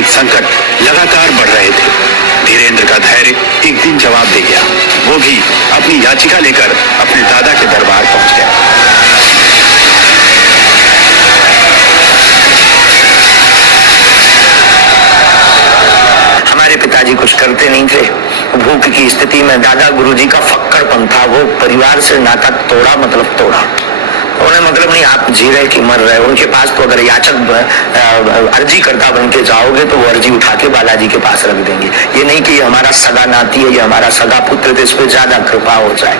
मानसिक संकट लगातार बढ़ रहे थे। धीरेंद्र का धैर्य एक दिन जवाब दे गया। वो भी अपनी याचिका लेकर अपने दादा के दरबार पहुंच गया। हमारे पिताजी कुछ करते नहीं थे। भूख की स्थिति में दादा गुरुजी का फक्कड़पन था। वो परिवार से नाता तोड़ा, मतलब तोड़ा। उन्हें मतलब नहीं आप जी रहे कि मर रहे। उनके पास तो अगर याचक अर्जी करता बन के जाओगे तो वो अर्जी उठा के बालाजी के पास रख देंगे। ये नहीं कि हमारा सगा नाती है, ये हमारा सगा पुत्र, तो इस पर ज्यादा कृपा हो जाए।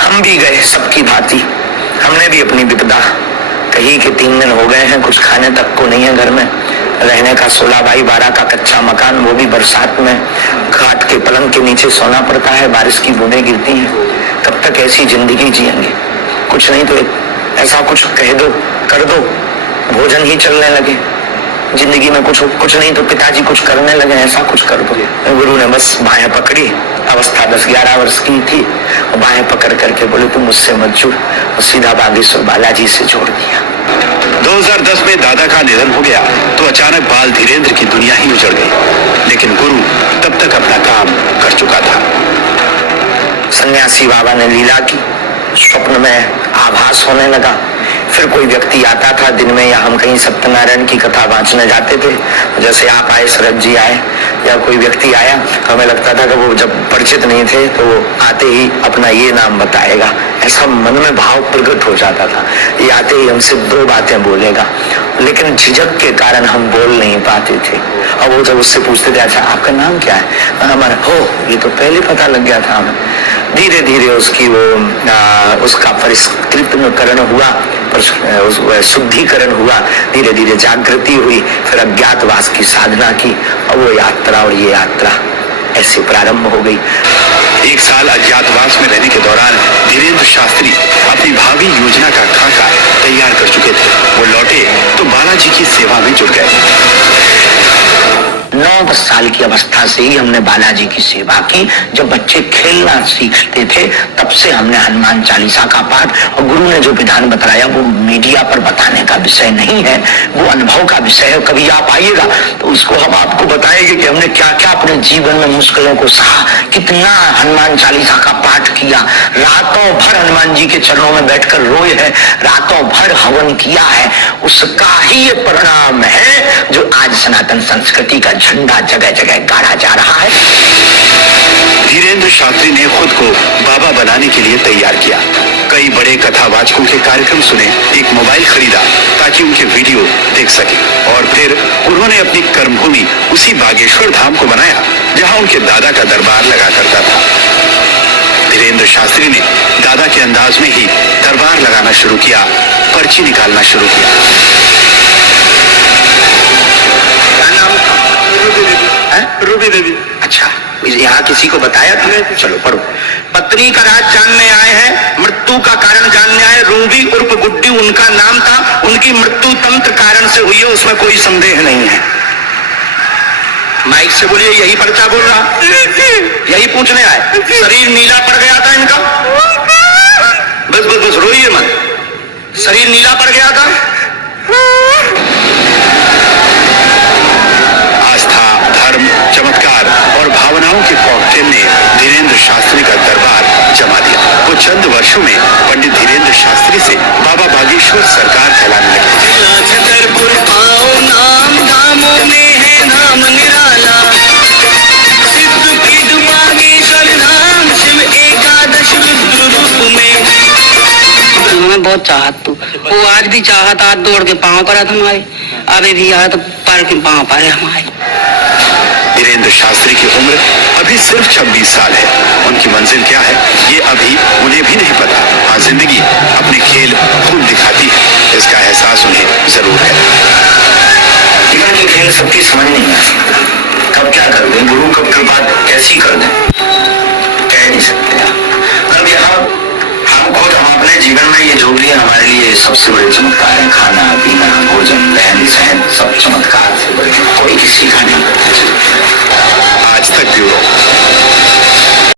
हम भी गए सबकी भांति। हमने भी अपनी विपदा कही कि 3 दिन हो गए हैं, कुछ खाने तक को नहीं है घर में। रहने का 16 बाई 12 का कच्चा मकान, वो भी बरसात में घाट के पलंग के नीचे सोना पड़ता है, बारिश की बूंदें गिरती हैं। कब तक ऐसी जिंदगी जिएंगे? कुछ नहीं तो ऐसा कुछ कह दो, कर दो, भोजन ही चलने लगे। जिंदगी में कुछ नहीं तो पिताजी कुछ करने लगे, ऐसा कुछ कर दो। गुरु ने बस बाहें पकड़ी। अवस्था 10-11 वर्ष की थी। बाहें पकड़ करके बोले तुम मुझसे मत जुड़, और सीधा बागेश्वर बालाजी से जोड़ दिया। 2010 में दादा का निधन हो गया तो अचानक बाल धीरेंद्र की दुनिया ही उजड़ गई। लेकिन गुरु तब तक अपना काम कर चुका था। सन्यासी बाबा ने लीला की, स्वप्न में आभास होने लगा। फिर कोई व्यक्ति आता था दिन में, या हम कहीं सत्यनारायण की कथा वांचने जाते थे, जैसे आप आए, शरद जी आए, या कोई व्यक्ति आया, हमें लगता था कि वो जब परिचित नहीं थे तो वो आते ही अपना ये नाम बताएगा। ऐसा मन में भाव प्रकट हो जाता था, ये आते ही हमसे 2 बातें बोलेगा। लेकिन झिझक के कारण हम बोल नहीं पाते थे। और वो जब उससे पूछते थे अच्छा आपका नाम क्या है, हमारा हो, ये तो पहले पता लग गया था हमें। धीरे धीरे उसकी उसका परिष्कृतकरण हुआ, शुद्धिकरण हुआ, धीरे धीरे जागृति हुई, फिर अज्ञातवास की साधना की, और वो यात्रा और ये यात्रा ऐसे प्रारंभ हो गई। 1 साल अज्ञातवास में रहने के दौरान धीरेंद्र शास्त्री अपनी भावी योजना का खाका तैयार कर चुके थे। वो लौटे तो बालाजी की सेवा में जुट गए। 9-10 साल की अवस्था से ही हमने बालाजी की सेवा की। जब बच्चे खेलना सीखते थे तब से हमने हनुमान चालीसा का पाठ, और गुरु ने जो विधान बताया वो मीडिया पर बताने का विषय नहीं है, वो अनुभव का विषय है। कभी आप आइएगा तो उसको हम आपको बताएंगे कि हमने क्या क्या अपने जीवन में मुश्किलों को सहा, कितना हनुमान चालीसा का पाठ किया, रातों भर हनुमान जी के चरणों में बैठकर रोए हैं, रातों भर हवन किया है। उसका ही ये परिणाम है जो आज सनातन संस्कृति का झंडा जगह जगह गाड़ा जा रहा है। धीरेंद्र शास्त्री ने खुद को बाबा बनाने के लिए तैयार किया। कई बड़े कथावाचकों के कार्यक्रम सुने, एक मोबाइल खरीदा ताकि उनके वीडियो देख सके, और फिर उन्होंने अपनी कर्मभूमि उसी बागेश्वर धाम को बनाया जहां उनके दादा का दरबार लगा करता था। धीरेंद्र शास्त्री ने दादा के अंदाज में ही दरबार लगाना शुरू किया, पर्ची निकालना शुरू किया। रूबी देवी। अच्छा, यहाँ किसी को बताया था? चलो पढ़ो। पत्नी का राज जानने आए हैं, मृत्यु का कारण जानने आए। रूबी उर्फ गुड्डी उनका नाम था। उनकी मृत्यु तंत्र कारण से हुई है, उसमें कोई संदेह नहीं है। माइक से बोलिए, यही पर्चा बोल रहा, यही पूछने आए। शरीर नीला पड़ गया था इनका, बस बस बस रोइए मत। शरीर नीला पड़ गया था। आस्था, धर्म, चमत्कार और भावनाओं के कॉकटेल ने धीरेंद्र शास्त्री का दरबार जमा दिया। वो चंद वर्षों में पंडित धीरेंद्र शास्त्री से बाबा बागेश्वर सरकार कहलाने लगे। छतरपुर पाओ नाम, धामों में है नाम निराला। सिद्धपीठ बागेश्वर धाम, शिव एकादश रुद्र रूप में। हमें बहुत चाहत तू, वो आज भी चाहत, आज दौड़ के पाँव पड़ा था हमारे, अभी भी आया तो पर के पाँव पड़े हमारे। धीरेंद्र शास्त्री की उम्र अभी सिर्फ 26 साल है। उनकी मंजिल क्या है ये अभी उन्हें भी नहीं पता। हाँ, जिंदगी अपने खेल खूब दिखाती है, इसका एहसास उन्हें जरूर है। जीवन के खेल सबकी समझ नहीं आ सकता। कब क्या कर दें, गुरु कब कृपा कैसी कर दें, कह नहीं सकते। अब यहाँ हम अपने जीवन में ये जो भी है हमारे लिए सबसे बड़े चमत्कार है। खाना पीना, भोजन, रहन सहन, सब चमत्कार से बड़े, कोई किसी का नहीं। आज तक ब्यूरो।